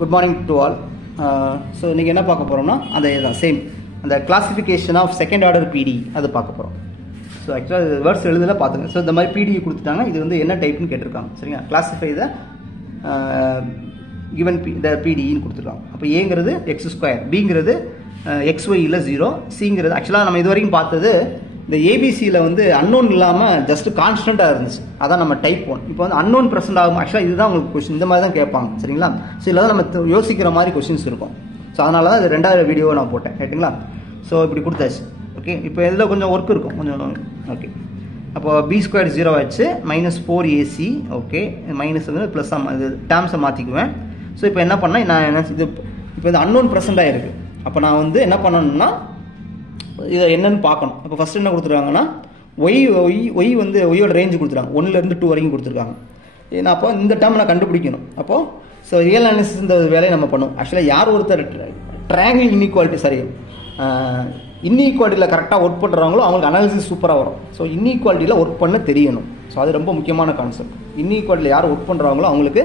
Good morning to all. So இன்னைக்கு என்ன பார்க்க போறோம்னா அதே தான் சேம் அந்த கிளாசிஃபிகேஷன் ஆஃப் செகண்ட் ஆர்டர் பிடி அது பார்க்க போறோம். ஸோ ஆக்சுவலாக வேர்ட்ஸ் எழுதல பார்த்துங்க. ஸோ இந்த மாதிரி பிடி கொடுத்துட்டாங்க. இது வந்து என்ன டைப்னு கேட்டிருக்காங்க. சரிங்களா, கிளாசிஃபை த கிவன் இந்த பிடின்னு கொடுத்துருக்காங்க. அப்போ ஏங்கிறது x², பிங்கிறது xy இல்லை 0, சிங்கிறது ஆக்சுவலாக நம்ம இது வரைக்கும் பார்த்தது இந்த ஏபிசியில் வந்து அன்னோன் இல்லாமல் ஜஸ்ட் கான்ஸ்டண்ட்டாக இருந்துச்சு. அதான் நம்ம டைப் 1. இப்போ வந்து அன்னோன் ப்ரெசென்ட் ஆகும். ஆக்சுவலாக இதுதான் உங்களுக்கு கொஸ்டின் இந்த மாதிரி தான் கேட்பாங்க. சரிங்களா, ஸோ இதில் தான் நம்ம யோசிக்கிற மாதிரி கொஸ்டின்ஸ் இருக்கும். ஸோ அதனால தான் இது ரெண்டாவது வீடியோவை நான் போட்டேன். ரைட்டுங்களா. ஸோ இப்படி கொடுத்தாச்சு. ஓகே, இப்போ இதில் கொஞ்சம் ஒர்க் இருக்கும் கொஞ்சம். ஓகே, அப்போ b² 0 ஆச்சு, -4ac. ஓகே, மைனஸ் வந்து ப்ளஸ் இது டேர்ம்ஸை மாற்றிக்குவேன். ஸோ இப்போ என்ன பண்ணால் நான் என்ன இது இப்போ இந்த அன்னோன் ப்ரெசென்ட் ஆகிருக்கு. அப்போ நான் வந்து என்ன பண்ணணும்னா இதை என்னன்னு பார்க்கணும். அப்போ ஃபர்ஸ்ட் என்ன கொடுத்துருக்காங்கன்னா ஒய் வந்து ஒய்யோட ரேஞ்சு கொடுத்துருக்காங்க. 1லேருந்து 2 வரைக்கும் கொடுத்துருக்காங்க. ஏன்னா அப்போ இந்த டேர்ம் நான் கண்டுபிடிக்கணும். அப்போது ஸோ ரியல் அனாலிசிஸ் இந்த வேலையை நம்ம பண்ணுவோம். ஆக்சுவலாக யார் ஒருத்தர் ட்ரையாங்கிள் இன்இக்வாலிட்டி இன்இக்வாலிட்டியில் கரெக்டாக ஒர்க் பண்ணுறாங்களோ அவங்களுக்கு அனாலிசிஸ் சூப்பராக வரும். ஸோ இன்இக்வாலிட்டியில் ஒர்க் பண்ண தெரியணும். ஸோ அது ரொம்ப முக்கியமான கான்செப்ட். இன்இக்வாலிட்டியில் யார் ஒர்க் பண்ணுறாங்களோ அவங்களுக்கு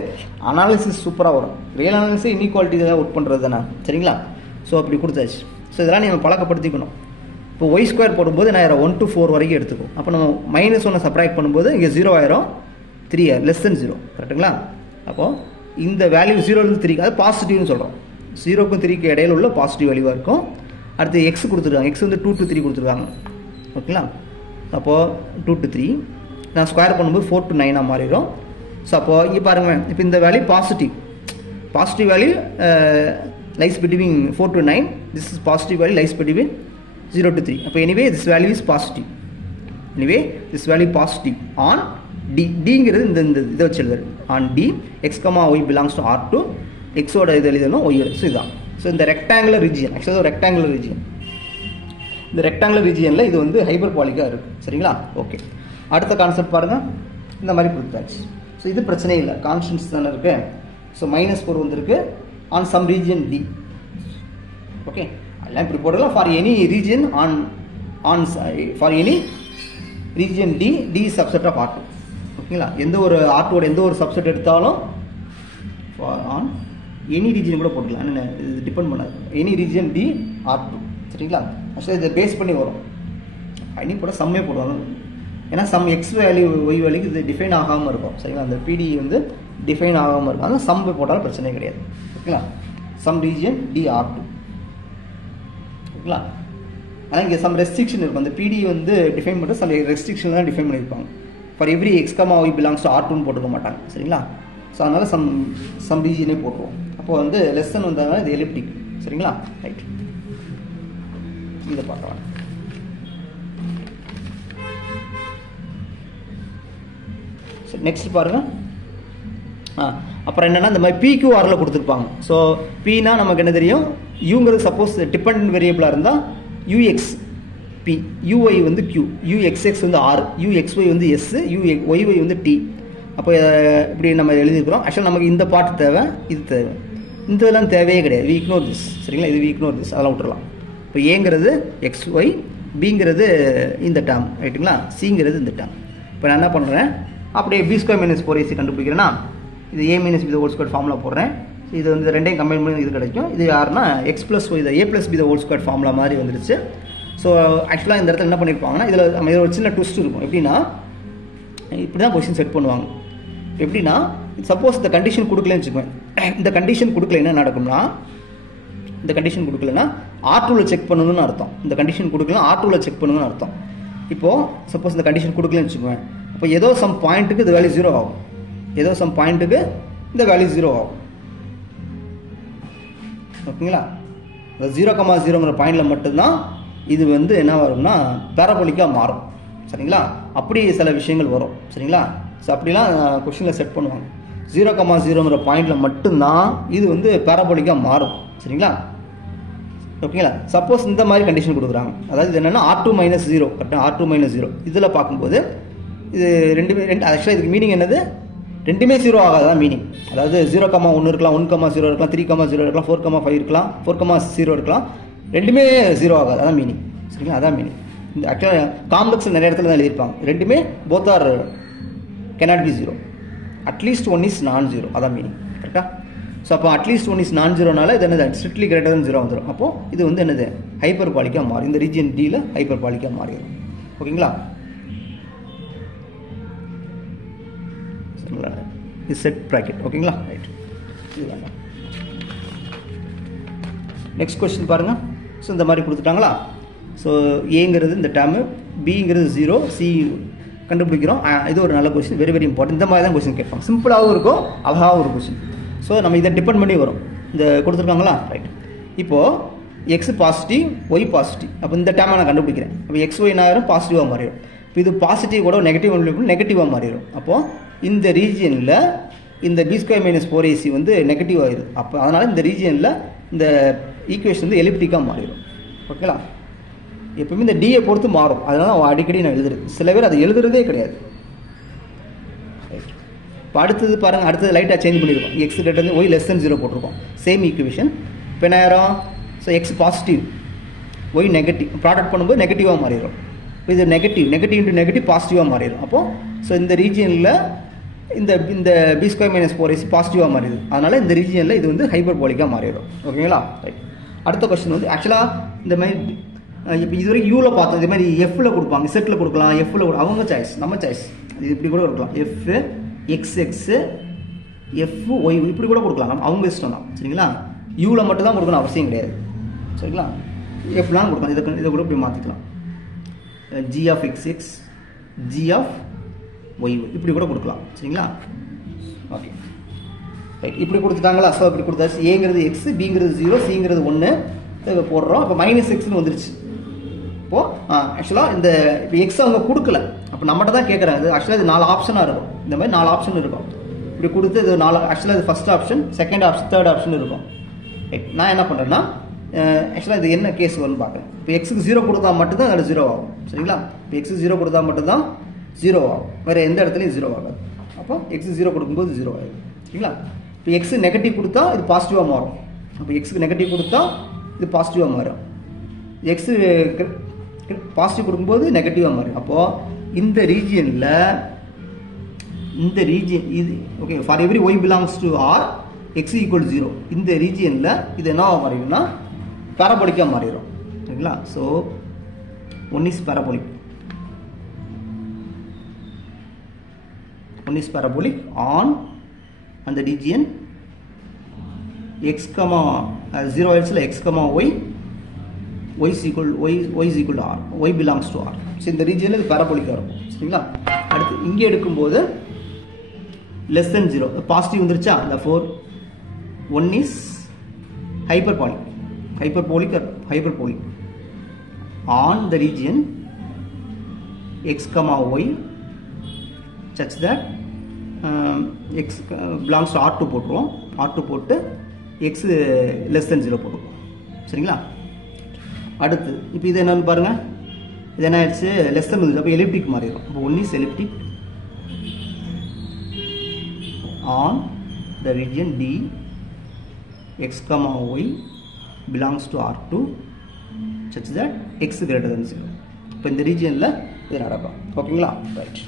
அனாலிசிஸ் சூப்பராக வரும். ரியல் அனாலிசிஸ் இன்இக்வாலிட்டி தான் ஒர்க் பண்ணுறது தானே. சரிங்களா, ஸோ அப்படி கொடுத்தாச்சு. ஸோ இதெல்லாம் நீங்கள் பழக்கப்படுத்திக்கணும். இப்போ y² போடும்போது நான் 1 to 4 வரைக்கும் எடுத்துக்கும். அப்போ நம்ம -1 சப்ராக்ட் பண்ணும்போது இங்கே 0 ஆயிரும், 3 ஆயிரும், <0 கரெக்டுங்களா. அப்போது இந்த வேல்யூ 0லேருந்து 3 அது பாசிட்டிவ்னு சொல்கிறோம். 0க்கும் 3க்கு இடையில உள்ள பாசிட்டிவ் வேல்யூவாக இருக்கும். அடுத்து எக்ஸ் கொடுத்துருக்காங்க. எக்ஸ் வந்து 2 to 3 கொடுத்துருக்காங்க. ஓகேங்களா. அப்போது 2 to 3 நான் ஸ்கொயர் பண்ணும்போது 4 to 9 மாறிடும். ஸோ அப்போது இங்கே பாருங்கள், இப்போ இந்த value positive value lies between 4 to 9. This is positive value lies between 0 to 3. அப்போ anyway this value is positive. On டிங்கிறது இந்த இதை வச்சு எழுதுறது. On D X comma Y belongs to R2. எக்ஸோட இது எழுதணும், ஒய்யோட. ஸோ இதுதான். ஸோ இந்த ரெக்டாங்குலர் ரீஜியன் ஆக்சுவலாக ஒரு ரெக்டாங்குலர் ரீஜியன். இந்த ரெக்டாங்குலர் ரீஜியனில் இது வந்து ஹைபர்பாலிக்காக இருக்குது. சரிங்களா. ஓகே, அடுத்த கான்செப்ட் பாருங்கள். இந்த மாதிரி கொடுத்தாச்சு. ஸோ இது பிரச்சனை இல்லை, கான்ஸ்டன்ட்ஸ் தானே இருக்கு. ஸோ -4 வந்துருக்கு on some region D. Okay, எல்லாம் இப்படி போடலாம். For any region for any region D subset of R2. ஓகேங்களா, எந்த ஒரு R2ஓட எந்த ஒரு சப்செட் எடுத்தாலும் ஆன் எனி ரீஜியன் கூட போட்டுக்கலாம். இது டிபெண்ட் பண்ணாது. Any region D R2. சரிங்களா. ஆக்சுவலாக இதை பேஸ் பண்ணி வரும். எனி போட சம்மே போடுவாங்க. ஏன்னா சம் எக்ஸ் வேல்யூ ஒய் வேல்யூக்கு இது டிஃபைன் ஆகாமல் இருக்கும். சரிங்களா, அந்த பிடி வந்து டிஃபைன் ஆகாமல் இருக்கும். ஆனால் சம் போட்டாலும் பிரச்சனை கிடையாது. ஓகேங்களா, சம் ரீஜியன் டி R2. ஓகேங்களா. ஆனால் இங்கே சம் ரெஸ்ட்ரிக்ஷன் இருக்கும். அந்த பிடி வந்து டிஃபைன் பண்ணுறது சம் ரெஸ்ட்ரிக்ஷன் தான் டிஃபைன் பண்ணியிருப்பாங்க. For every X comma Y belongs to R2ன்னு போட்டுக்க மாட்டாங்க. சரிங்களா. ஸோ அதனால் சம் ரீஜியனே போட்டுருவோம். அப்போ வந்து லெசன் வந்ததுனால இது எலிப்டிக். சரிங்களா. ரைட், இதை பார்க்கலாம். சரி, நெக்ஸ்ட் பாருங்கள். அப்புறம் என்னென்னா இந்த மாதிரி PQRல கொடுத்துருப்பாங்க. ஸோ பின்னா நமக்கு என்ன தெரியும், யூங்கிறது சப்போஸ் டிபெண்டன்ட் வேரியபிளாக இருந்தால் UXP, UY வந்து Q, UXX வந்து R, UXY வந்து S, UYY வந்து T. அப்போ இப்படி நம்ம எழுதிக்கிறோம். ஆக்சுவலாக நமக்கு இந்த பார்ட் தேவை, இது தேவை. இந்த இதெல்லாம் தேவையே கிடையாது. We ignore this. சரிங்களா, இது வி இக்னோர் திஸ், அதெல்லாம் விட்டுறலாம். இப்போ ஏங்கிறது XY, பிங்கிறது இந்த டேர்ம். ரைட்டுங்களா, சிங்கிறது இந்த டேர்ம். இப்போ நான் என்ன பண்ணுறேன், அப்படியே b² - 4ac கண்டுபிடிக்கிறேன்னா இது a - b² ஃபார்முலா போடுறேன். இது வந்து ரெண்டையும் கம்பைன் பண்ணி இது கிடைக்கும். இது யாருன்னா x + y a + b² formula மாதிரி வந்துருச்சு. ஸோ ஆக்சுவலாக இந்த இடத்துல என்ன பண்ணியிருப்பாங்கன்னா இதில் நம்ம ஒரு சின்ன ட்விஸ்ட் இருக்கும். எப்படின்னா இப்படி தான் கொஸ்டின் செட் பண்ணுவாங்க. எப்படின்னா சப்போஸ் இந்த கண்டிஷன் கொடுக்கலன்னு வச்சுக்குவேன். இந்த கண்டிஷன் கொடுக்கல என்ன நடக்கும்னா, இந்த கண்டிஷன் கொடுக்கலன்னா R2வில் செக் பண்ணணும்னு அர்த்தம். இந்த கண்டிஷன் கொடுக்கலாம் R2வில் செக் பண்ணணும்னு அர்த்தம். இப்போது சப்போஸ் இந்த கண்டிஷன் கொடுக்கலன்னு வச்சுக்குவேன். அப்போ ஏதோ சம் பாயிண்ட்டுக்கு இந்த வேல்யூ 0 ஆகும். ஏதோ சம் பாயிண்ட்டுக்கு இந்த வேல்யூ 0 ஆகும். ஓகேங்களா. 0,0ங்கிற பாயிண்டில் மட்டும்தான் இது வந்து என்ன வரும்னா பேரபோலிக்காக மாறும். சரிங்களா, அப்படி சில விஷயங்கள் வரும். சரிங்களா. ஸோ அப்படிலாம் கொஸ்டினில் செட் பண்ணுவாங்க. 0,0ங்கிற பாயிண்டில் மட்டும்தான் இது வந்து பேரபோலிக்காக மாறும். சரிங்களா. ஓகேங்களா. சப்போஸ் இந்த மாதிரி கண்டிஷன் கொடுக்குறாங்க. அதாவது இது என்னென்னா R2 - 0 கரெக்டாக, R2 - 0 இதில் பார்க்கும்போது இது ரெண்டுமே ஆக்சுவலாக இதுக்கு மீனிங் என்னது, ரெண்டுமே 0 ஆகாதான் மீனிங். அதாவது 0,1 இருக்கலாம், 1,0 இருக்கலாம், 3,0 இருக்கலாம், 4,5 இருக்கலாம், 4,0 இருக்கலாம். ரெண்டுமே 0 ஆகாது, அதான் மீனிங். சரிங்களா, அதான் மீனிங். இந்த ஆக்சுவலாக காம்ப்ளெக்ஸ் நிறைய இடத்துல தான் எழுதியிருப்பாங்க. ரெண்டுமே both are cannot be 0. At least one is நான் 0, அதான் மீனிங். கரெக்டாக. ஸோ அப்போ அட்லீஸ்ட் ஒன் இஸ் நான் ஜீரோனால இது என்னது ஸ்ட்ரிக்ட்லி கிரேட்டர் தன் ஜீரோ வந்துடும். அப்போ இது வந்து என்னது ஹைப்பர் பாலிக்காக மாறும். இந்த ரீஜியன் டியில் ஹைப்பர் பாலிக்காக மாறிடும். ஓகேங்களா? இது செட் ப்ராக்கெட். ஓகேங்களா? ரைட், இது வேண்டாம். நெக்ஸ்ட் கொஸ்டின் பாருங்க. ஸோ இந்த மாதிரி கொடுத்துட்டாங்களா? ஸோ ஏங்கிறது இந்த டேர்மு, பிங்கிறது 0, சி கண்டுபிடிக்கிறோம். இது ஒரு நல்ல கொஸ்டின், வெரி வெரி இம்பார்ட்டன்ட். இந்த மாதிரி தான் கொஸ்டின் கேட்பாங்க. சிம்பிளாகவும் இருக்கும், அழகாகவும் ஒரு கொஸ்டின். ஸோ நம்ம இதை டிபெண்ட் பண்ணி வரும். இந்த கொடுத்துருக்காங்களா? ரைட். இப்போது எக்ஸ் பாசிட்டிவ், ஒய் பாசிட்டிவ். அப்போ இந்த டேர்மை நான் கண்டுபிடிக்கிறேன். அப்போ எக்ஸ் ஒய் ஆயிரும் பாசிட்டிவாக மாறிடும். இப்போ இது பாசிட்டிவ் கூட நெகட்டிவாக மாறிடும். அப்போது இந்த ரீஜியனில் இந்த பி ஸ்கொயர் மைனஸ் 4ac வந்து நெகட்டிவ் ஆகிடும். அப்போ அதனால் இந்த ரீஜியனில் இந்த ஈக்குவேஷன் வந்து எலிப்டிக்காக மாறிடும். ஓகேங்களா? எப்பவுமே இந்த டியை பொறுத்து மாறும். அதனால அடிக்கடி நான் எழுதுறது. சில பேர் அதை எழுதுறதே கிடையாது. இப்போ அடுத்தது பாருங்கள், அடுத்தது லைட்டாக சேஞ்ச் பண்ணியிருக்கோம். எக்ஸ் கிட்ட ஒய் லெஸ் தென் 0 போட்டிருக்கோம். Same equation. இப்போ என்ன ஆயிரும்? So X positive, Y negative, product பண்ணும்போது நெகட்டிவாக மாறிடும். இது நெகட்டிவ் இன்ட்டு நெகட்டிவ் பாசிட்டிவாக மாறிடும். அப்போது ஸோ இந்த ரீஜியனில் இந்த பி ஸ்கொயர் மைனஸ் 4ac பாசிட்டிவாக மாறிடுது. அதனால் இந்த ரீஜியனில் இது வந்து ஹைப்பர் பாலிக்காக மாறிடும். ஓகேங்களா? ரைட். அடுத்த கொஸ்டின் வந்து ஆக்சுவலாக இந்த மாதிரி இப்போ இது வரைக்கும் யூவில் பார்த்தோம். இதே மாதிரி எஃப்ல கொடுப்பாங்க, செட்டில் கொடுக்கலாம், எஃப்ல அவங்க சாய்ஸ், நம்ம சாய்ஸ். இது இப்படி கூட கொடுக்கலாம். எஃப் எக்ஸ் எஃப் ஒய் இப்படி கூட கொடுக்கலாம். அவங்க இஷ்டம் தான். சரிங்களா? யூவில் மட்டும் தான் கொடுக்கணும் அவசியம் கிடையாது. சரிங்களா? எஃப்லாம் கொடுக்கலாம். இதை கூட இப்படி மாற்றிக்கலாம். G of X G of Y இப்படி கூட கொடுக்கலாம். சரிங்களா? Okay, right. இப்படி கொடுத்துட்டாங்களா? ஸோ இப்படி கொடுத்தாச்சு. ஏங்கிறது எக்ஸ், பிங்கிறது 0, சிங்கிறது 1 போடுறோம். இப்போ மைனஸ் எக்ஸ்னு வந்துருச்சு. இப்போது ஆக்சுவலாக இந்த இப்போ எக்ஸ் அவங்க கொடுக்கல. அப்போ நம்மகிட்ட தான் கேட்குறாங்க. இது ஆக்சுவலாக இது 4 ஆப்ஷனாக இருக்கும். இந்த மாதிரி 4 ஆப்ஷன் இருக்கும். இப்படி கொடுத்து இது 4 ஆக்சுவலாக இது first option, second option, third option இருக்கும். ரைட். நான் என்ன பண்ணுறேன்னா ஆக்சுவலாக இது என்ன கேஸ் வரும்னு பார்க்குறேன். இப்போ எக்ஸுக்கு 0 கொடுத்தா மட்டும்தான் அதில் 0 ஆகும். சரிங்களா? இப்போ எக்ஸுக்கு 0 கொடுத்தா மட்டும்தான் 0 ஆகும். வேறு எந்த இடத்துலையும் 0 ஆகாது. அப்போ எக்ஸு 0 கொடுக்கும்போது 0 ஆகும். சரிங்களா? இப்போ எக்ஸு நெகட்டிவ் கொடுத்தா இது பாசிட்டிவாக மாறும். அப்போ எக்ஸுக்கு நெகட்டிவ் கொடுத்தா இது பாசிட்டிவாக மாறும். எக்ஸு பாசிட்டிவ் கொடுக்கும்போது நெகட்டிவாக மாறும். அப்போது இந்த ரீஜியனில் இது okay for every Y belongs to R X equal 0 இந்த ரீஜியனில் இது என்னவா மாறிடும்னா பேரபோலிக்காக மாறிடும். சரிங்களா? So one is parabolic on the region x, 0 else x, y is equal to r, y belongs to r. So இந்த ரீஜியனில் இது பேரபோலிக்காக இருக்கும். சரிங்களா? அடுத்து இங்கே எடுக்கும்போது லெஸ் தென் 0 பாசிட்டிவ் வந்துருச்சா? therefore 1 is hyperbolic on the region x, y such that x belongs to R2 போட்டுருவோம். R2 போட்டு x less than 0 போட்டுருவோம். சரிங்களா? அடுத்து இப்போ இது என்னன்னு பாருங்க. இது என்ன ஆயிடுச்சு? லெஸ் தென் வந்துச்சு. அப்போ எலிப்டிக் மாறிடும். அப்போ 1 is elliptic on the region D x, y belongs to R2 such that x greater than 0. இப்போ இந்த ரீஜியனில் இது நடக்கும். ஓகேங்களா? ரைட்.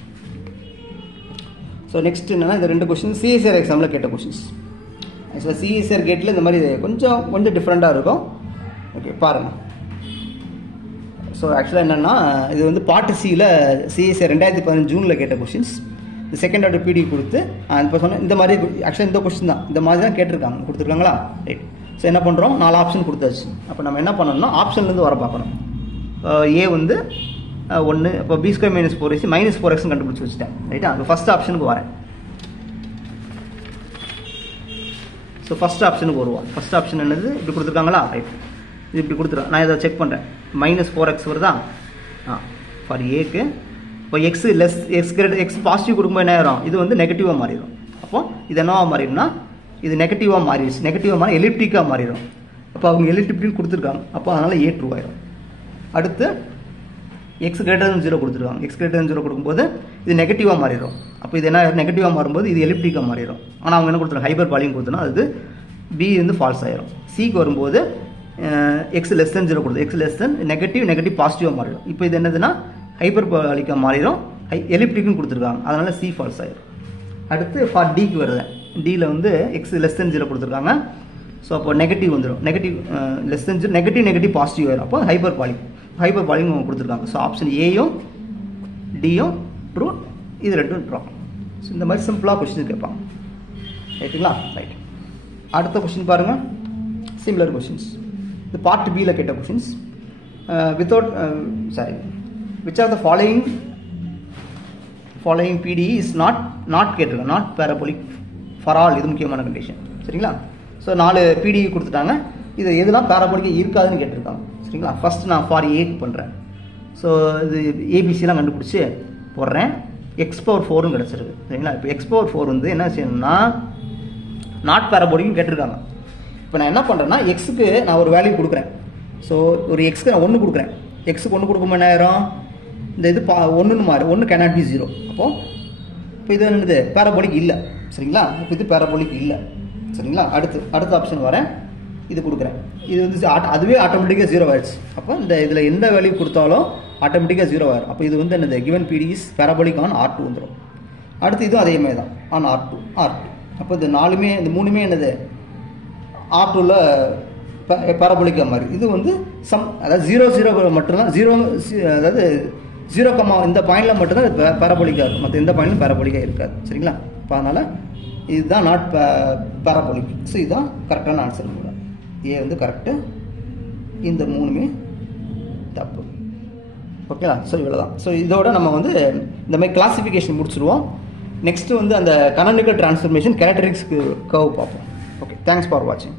ஸோ நெக்ஸ்ட் என்னன்னா இந்த 2 கொஸ்டின் சிஎஸ்ஆர் எக்ஸாமில் கேட்ட கொஸ்டின்ஸ். ஆக்சுவலாக சிஎஸ்ஆர் கேட்டில் இந்த மாதிரி கொஞ்சம் டிஃப்ரெண்ட்டாக இருக்கும். ஓகே பாருங்கள். ஸோ ஆக்சுவலாக என்னென்னா இது வந்து பார்ட் சியில் சிஎஸ்ஆர் 2015 ஜூனில் கேட்ட கொஸ்டின்ஸ். இந்த செகண்ட் ஆர்டர் பிடி கொடுத்து இப்போ சொன்னேன் இந்த மாதிரி ஆக்சுவலாக இந்த கொஸ்டின் தான் இந்த மாதிரி தான் கொடுத்துருக்காங்களா? ரைட். ஸோ என்ன பண்ணுறோம்? 4 ஆப்ஷன் கொடுத்தாச்சு. அப்போ நம்ம என்ன பண்ணணும்னா ஆப்ஷன்லேருந்து வர பார்க்கணும். ஏ வந்து 1, இப்போ B square minus 4ac minus 4x கண்டுபிடிச்சி வச்சுட்டேன். ரைட்டா? இப்போ ஃபஸ்ட் ஆப்ஷனுக்கு வரேன். ஸோ ஃபஸ்ட் ஆப்ஷனுக்கு வருவோம். ஃபஸ்ட் ஆப்ஷன் என்னது? இப்படி கொடுத்துருக்காங்களா? ரைட். இது இப்படி கொடுத்துருக்கேன். நான் இதை செக் பண்ணுறேன். மைனஸ் 4x வருதா? ஃபார் ஏக்கு இப்போ எக்ஸ் பாசிட்டிவ் கொடுக்கும்போது என்ன ஆயிரும்? இது வந்து நெகட்டிவாக மாறிடும். அப்போ இது என்னவா மாறிடும்னா இது நெகட்டிவாக மாறிடுச்சு. நெகட்டிவாக மாறி எலிப்டிக்காக மாறிடும். அப்போ அவங்க எலிப்டிக்னு கொடுத்துருக்காங்க. அப்போ அதனால் ஏ ட்ரூ ஆயிரும். அடுத்து எக்ஸ் கிரேட்டர் தன் 0 கொடுத்துருக்காங்க. எக்ஸ் கிரேட்டர் தன் 0 கொடுக்கும்போது இது நெகட்டிவாக மாறிடும். அப்போ இது என்ன நெகட்டிவாக மாறும்போது இது எலிப்டிக்காக மாறிடும். ஆனால் அவங்க என்ன கொடுத்துருக்காங்க? ஹைப்பர் பாலிங் கொடுத்தோன்னா அது பி வந்து ஃபால்ஸ் ஆயிரும். சிக்கு வரும்போது எக்ஸ் லெஸ் தென் 0 கொடுத்து எக்ஸ் லெஸ் தென் நெகட்டிவ் பாசிட்டிவாக மாறிடும். இப்போ இது என்னதுன்னா ஹைப்பர் பாலிக்காக மாறிடும். எலிப்டிக்னு கொடுத்துருக்காங்க. அதனால் சி ஃபால்ஸ் ஆயிரும். அடுத்து ஃபார் டிக்கு வருது. டியில் வந்து எக்ஸ் லெஸ் தென் 0 கொடுத்துருக்காங்க. ஸோ அப்போ நெகட்டிவ் வந்துடும். Negative less than 0 negative positive ஆயிடும். அப்போ ஹைப்பர் பாலிங் கொடுத்துருக்காங்க. ஸோ ஆப்ஷன் ஏயும் டியும் ட்ரூ, இது ரெண்டும் ட்ரூ. ஸோ இந்த மாதிரி சிம்பிளாக கொஸ்டின் கேட்பாங்க. ரைட்டுங்களா? ரைட். அடுத்த கொஸ்டின் பாருங்கள். Similar questions. இது பார்ட் பியில் கேட்ட questions. Without which are the following PDE is not கேட்டிருக்காங்க. நாட் பேரபோலிக் ஃபார் ஆல், இது முக்கியமான கண்டிஷன். சரிங்களா? ஸோ 4 PDE கொடுத்துட்டாங்க. இது எதுலாம் பேரபோலிக் இருக்காதுன்னு கேட்டிருக்காங்க. சரிங்களா? ஃபர்ஸ்ட் நான் ஃபார் ஏக்கு பண்ணுறேன். ஸோ இது ஏபிசிலாம் கண்டுபிடிச்சி போடுறேன். x⁴ கிடச்சிருக்கு. சரிங்களா? இப்போ x⁴ வந்து என்ன செய்யணும்னா நாட் பேரபோலிக்னு கேட்டிருக்காங்க. இப்போ நான் என்ன பண்ணுறேன்னா எக்ஸுக்கு நான் ஒரு வேல்யூ கொடுக்குறேன். ஸோ ஒரு எக்ஸ்க்கு நான் 1 கொடுக்குறேன். எக்ஸுக்கு 1 கொடுக்கும்போது என்ன ஆயிரும், இந்த இது 1ன்னு மாறு, 1 cannot be 0. அப்போது இப்போ இது என்னது பேரபோலிக் இல்லை. சரிங்களா? இப்போ இது பேரபோலிக் இல்லை. சரிங்களா? அடுத்த ஆப்ஷன் வரேன், இது கொடுக்குறேன். இது வந்து அதுவே ஆட்டோமேட்டிக்காக 0 ஆயிடுச்சு. அப்போ இந்த இதில் எந்த வேல்யூ கொடுத்தாலும் ஆட்டோமேட்டிக்காக 0 ஆயிடும். அப்போ இது வந்து என்னது given PDE is parabolic on R2 வந்துடும். அடுத்து இதுவும் அதே மாதிரி தான் on R2. அப்போ இது 4மே இந்த 3மே என்னது R2ல பேரபோலிக்காக மாதிரி. இது வந்து அதாவது 0 மட்டும்தான் 0, அதாவது 0, இந்த பாயிண்டில் மட்டும்தான் பேரபோலிக்காக இருக்கும். மற்ற எந்த பாயிண்ட்லும் பேரபோலிக்காக இருக்காது. சரிங்களா? இப்போ அதனால் இதுதான் நாட் பேரபோலிக். ஸோ இதுதான் கரெக்டான ஆன்சர் கூட. ஏ வந்து கரெக்டு, இந்த 3மே தப்பு. ஓகேங்களா? ஸோ இவ்வளோதான். ஸோ இதோட நம்ம வந்து இந்த மாதிரி கிளாசிஃபிகேஷன் முடிச்சுடுவோம். நெக்ஸ்ட்டு வந்து அந்த கனானிக்கல் டிரான்ஸ்ஃபர்மேஷன் கேரக்டரிஸ்டிக்ஸ் கர்வ் பார்ப்போம். ஓகே, தேங்க்ஸ் ஃபார் வாட்சிங்.